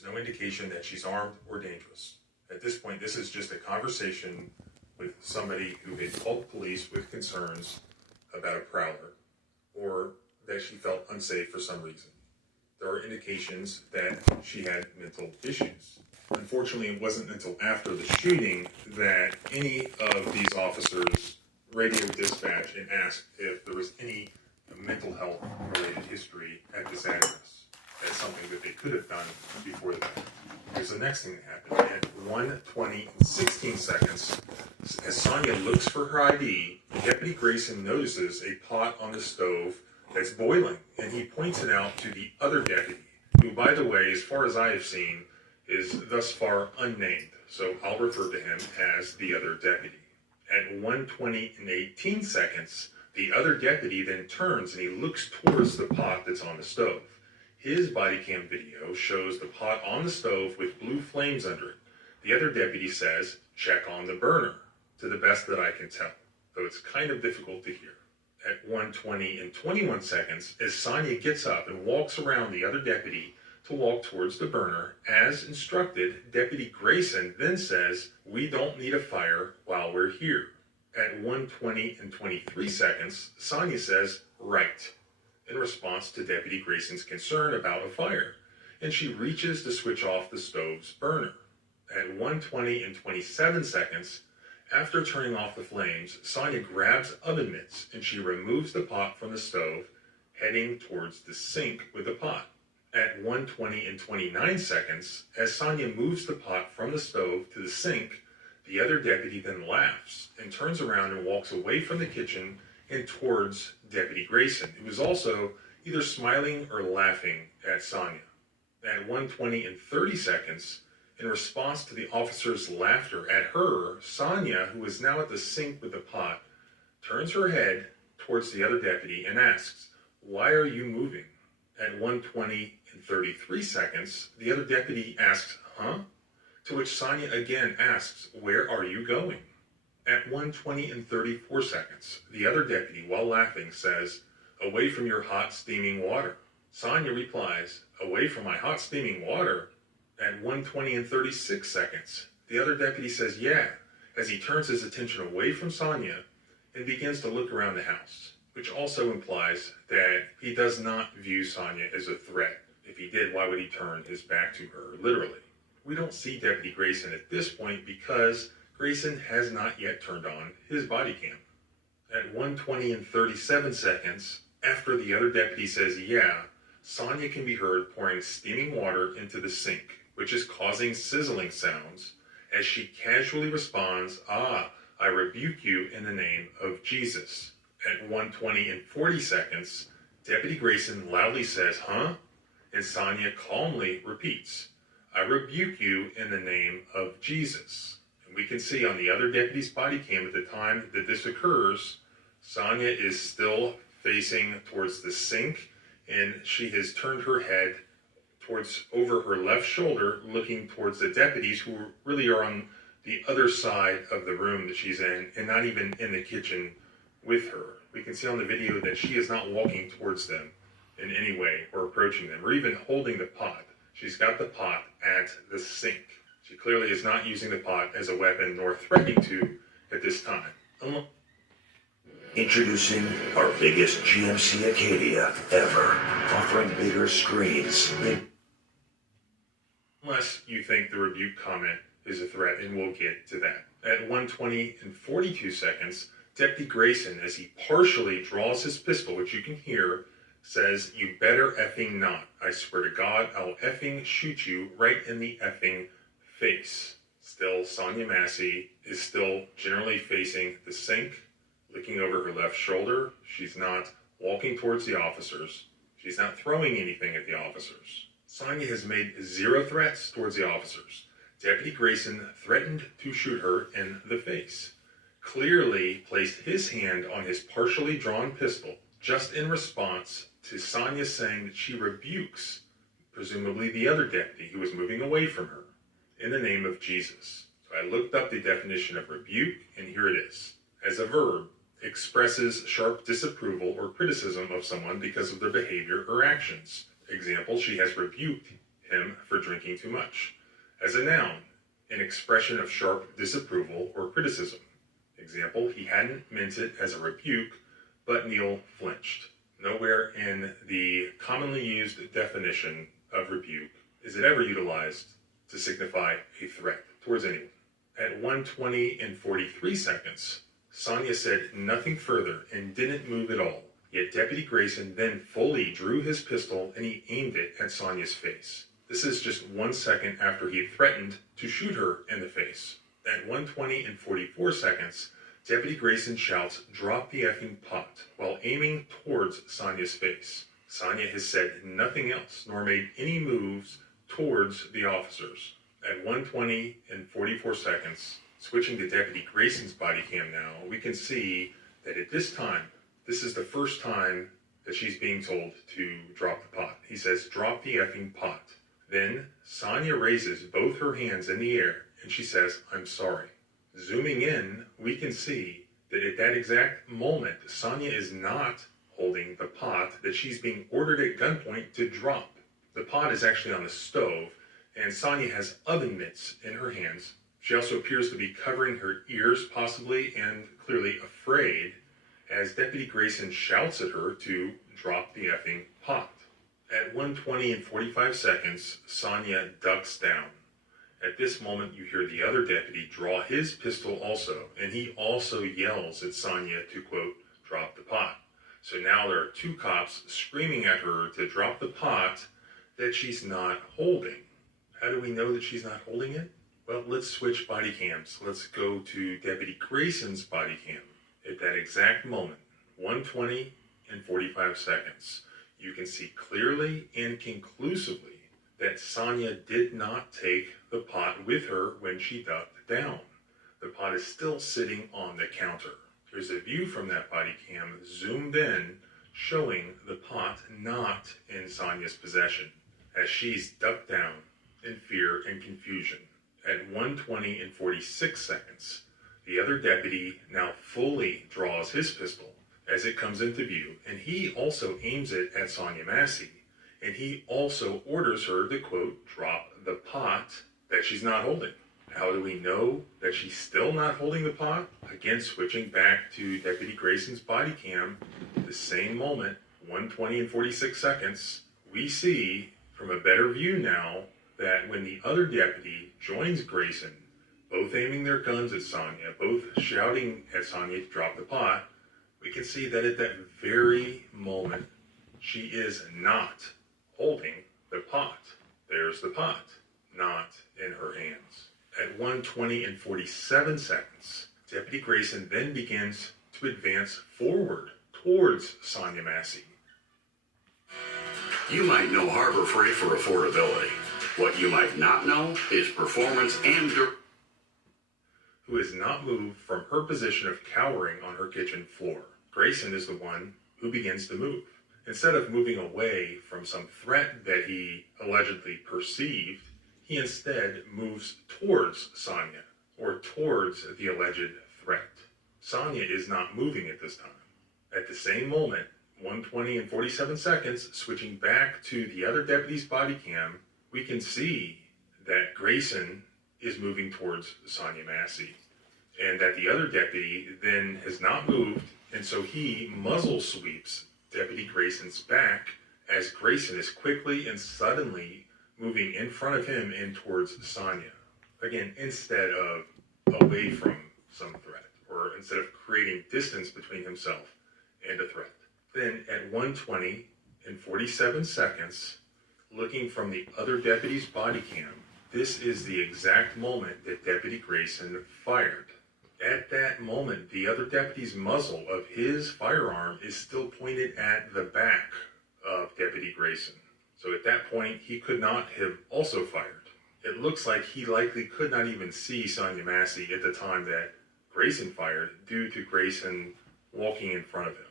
There's no indication that she's armed or dangerous. At this point, this is just a conversation with somebody who had called police with concerns about a prowler, or that she felt unsafe for some reason. There are indications that she had mental issues. Unfortunately, it wasn't until after the shooting that any of these officers radioed dispatch and asked if there was any mental health related history at this address. That's something that they could have done before that. Here's the next thing that happened. At 1:20 and 16 seconds, as Sonia looks for her ID, Deputy Grayson notices a pot on the stove that's boiling, and he points it out to the other deputy, who, by the way, as far as I have seen, is thus far unnamed, so I'll refer to him as the other deputy. At 1:20 and 18 seconds, the other deputy then turns and he looks towards the pot that's on the stove. His body cam video shows the pot on the stove with blue flames under it. The other deputy says, "Check on the burner," to the best that I can tell, though it's kind of difficult to hear. At 1:20 and 21 seconds, as Sonia gets up and walks around the other deputy to walk towards the burner, as instructed, Deputy Grayson then says, "We don't need a fire while we're here." At 1:20 and 23 seconds, Sonia says, "Right," in response to Deputy Grayson's concern about a fire, and she reaches to switch off the stove's burner. At 1:20 and 27 seconds, after turning off the flames, Sonia grabs oven mitts and she removes the pot from the stove, heading towards the sink with the pot. At 1:20 and 29 seconds, as Sonia moves the pot from the stove to the sink, the other deputy then laughs and turns around and walks away from the kitchen and towards Deputy Grayson, who is also either smiling or laughing at Sonia. At 1:20 and 30 seconds, in response to the officer's laughter at her, Sonia, who is now at the sink with the pot, turns her head towards the other deputy and asks, "Why are you moving?" At 1:20 and 33 seconds, the other deputy asks, "Huh?" To which Sonia again asks, "Where are you going?" At 1:20 and 34 seconds, the other deputy, while laughing, says, "Away from your hot steaming water." Sonia replies, "Away from my hot steaming water?" At 1:20 and 36 seconds, the other deputy says, "Yeah," as he turns his attention away from Sonia and begins to look around the house, which also implies that he does not view Sonia as a threat. If he did, why would he turn his back to her, literally? We don't see Deputy Grayson at this point because Grayson has not yet turned on his body cam. At 1:20 and 37 seconds, after the other deputy says, "Yeah," Sonia can be heard pouring steaming water into the sink, which is causing sizzling sounds, as she casually responds, "Ah, I rebuke you in the name of Jesus." At 1:20 and 40 seconds, Deputy Grayson loudly says, "Huh?" And Sonia calmly repeats, "I rebuke you in the name of Jesus." And we can see on the other deputy's body cam at the time that this occurs, Sonia is still facing towards the sink, and she has turned her head towards over her left shoulder, looking towards the deputies who really are on the other side of the room that she's in, and not even in the kitchen with her. We can see on the video that she is not walking towards them in any way or approaching them or even holding the pot. She's got the pot at the sink. She clearly is not using the pot as a weapon nor threatening to at this time. Introducing our biggest GMC Acadia ever, offering bigger screens. Unless you think the rebuke comment is a threat, and we'll get to that. At 1:20 and 42 seconds, Deputy Grayson, as he partially draws his pistol, which you can hear, says, "You better effing not. I swear to God, I'll effing shoot you right in the effing face." Still, Sonia Massey is still generally facing the sink, looking over her left shoulder. She's not walking towards the officers. She's not throwing anything at the officers. Sonia has made zero threats towards the officers. Deputy Grayson threatened to shoot her in the face, clearly placed his hand on his partially drawn pistol, just in response to Sonia saying that she rebukes, presumably the other deputy who was moving away from her, in the name of Jesus. So I looked up the definition of rebuke, and here it is. As a verb, expresses sharp disapproval or criticism of someone because of their behavior or actions. Example, she has rebuked him for drinking too much. As a noun, an expression of sharp disapproval or criticism. Example, he hadn't meant it as a rebuke, but Neil flinched. Nowhere in the commonly used definition of rebuke is it ever utilized to signify a threat towards anyone. At 1:20 and 43 seconds, Sonia said nothing further and didn't move at all. Yet Deputy Grayson then fully drew his pistol and he aimed it at Sonia's face. This is just 1 second after he threatened to shoot her in the face. At 1:20 and 44 seconds, Deputy Grayson shouts, "Drop the effing pot," while aiming towards Sonia's face. Sonia has said nothing else, nor made any moves towards the officers. At 1:20 and 44 seconds, switching to Deputy Grayson's body cam now, we can see that at this time, this is the first time that she's being told to drop the pot. He says, "Drop the effing pot." Then Sonia raises both her hands in the air and she says, "I'm sorry." Zooming in, we can see that at that exact moment, Sonia is not holding the pot that she's being ordered at gunpoint to drop. The pot is actually on the stove, and Sonia has oven mitts in her hands. She also appears to be covering her ears, possibly, and clearly afraid, as Deputy Grayson shouts at her to drop the effing pot. At 1:20 and 45 seconds, Sonia ducks down. At this moment, you hear the other deputy draw his pistol also, and he also yells at Sonia to, quote, "drop the pot." So now there are two cops screaming at her to drop the pot that she's not holding. How do we know that she's not holding it? Well, let's switch body cams. Let's go to Deputy Grayson's body cam. At that exact moment, 1:20 and 45 seconds, you can see clearly and conclusively that Sonia did not take the pot with her when she ducked down. The pot is still sitting on the counter. Here's a view from that body cam zoomed in, showing the pot not in Sonia's possession, as she's ducked down in fear and confusion. At 1:20 and 46 seconds, the other deputy now fully draws his pistol as it comes into view, and he also aims it at Sonia Massey, and he also orders her to, quote, "drop the pot that she's not holding." How do we know that she's still not holding the pot? Again, switching back to Deputy Grayson's body cam, the same moment, 1:20 and 46 seconds, we see from a better view now that when the other deputy joins Grayson, both aiming their guns at Sonia, both shouting at Sonia to drop the pot, we can see that at that very moment, she is not holding the pot. There's the pot, not in her hands. At 1:20 and 47 seconds, Deputy Grayson then begins to advance forward towards Sonia Massey. You might know Harbor Freight for affordability. What you might not know is performance and who has not moved from her position of cowering on her kitchen floor. Grayson is the one who begins to move. Instead of moving away from some threat that he allegedly perceived, he instead moves towards Sonia, or towards the alleged threat. Sonia is not moving at this time. At the same moment, 1:20 and 47 seconds, switching back to the other deputy's body cam, we can see that Grayson is moving towards Sonia Massey, and that the other deputy then has not moved, and so he muzzle sweeps Deputy Grayson's back as Grayson is quickly and suddenly moving in front of him and towards Sonia. Again, instead of away from some threat, or instead of creating distance between himself and a threat. Then at 1:20 and 47 seconds, looking from the other deputy's body cam, this is the exact moment that Deputy Grayson fired. At that moment, the other deputy's muzzle of his firearm is still pointed at the back of Deputy Grayson. So at that point, he could not have also fired. It looks like he likely could not even see Sonia Massey at the time that Grayson fired, due to Grayson walking in front of him.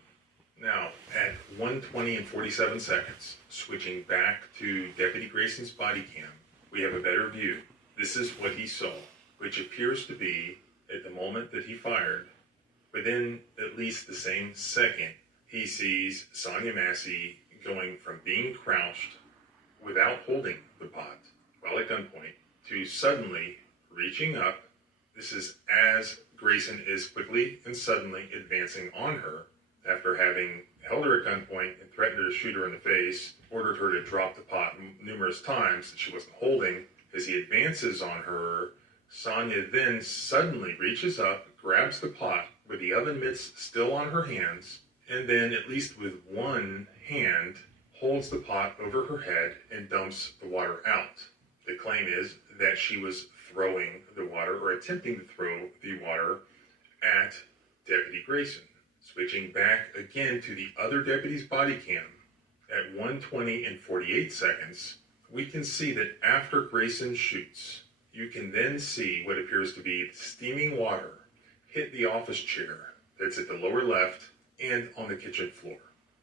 Now, at 1:20 and 47 seconds, switching back to Deputy Grayson's body cam, we have a better view. This is what he saw, which appears to be, at the moment that he fired, within at least the same second, he sees Sonia Massey going from being crouched without holding the pot suddenly reaching up. This is as Grayson is quickly and suddenly advancing on her after having held her at gunpoint and threatened her to shoot her in the face, ordered her to drop the pot numerous times that she wasn't holding. As he advances on her, Sonia then suddenly reaches up, grabs the pot with the oven mitts still on her hands, and then, at least with one hand, holds the pot over her head and dumps the water out. The claim is that she was throwing the water, or attempting to throw the water, at Deputy Grayson. Switching back again to the other deputy's body cam, at 1:20 and 48 seconds, we can see that after Grayson shoots, you can then see what appears to be steaming water hit the office chair that's at the lower left and on the kitchen floor.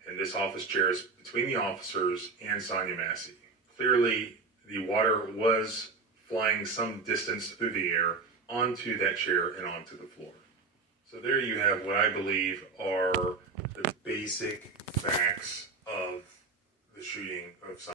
And this office chair is between the officers and Sonia Massey. Clearly, the water was flying some distance through the air onto that chair and onto the floor. So there you have what I believe are the basic facts of the shooting of Sonia.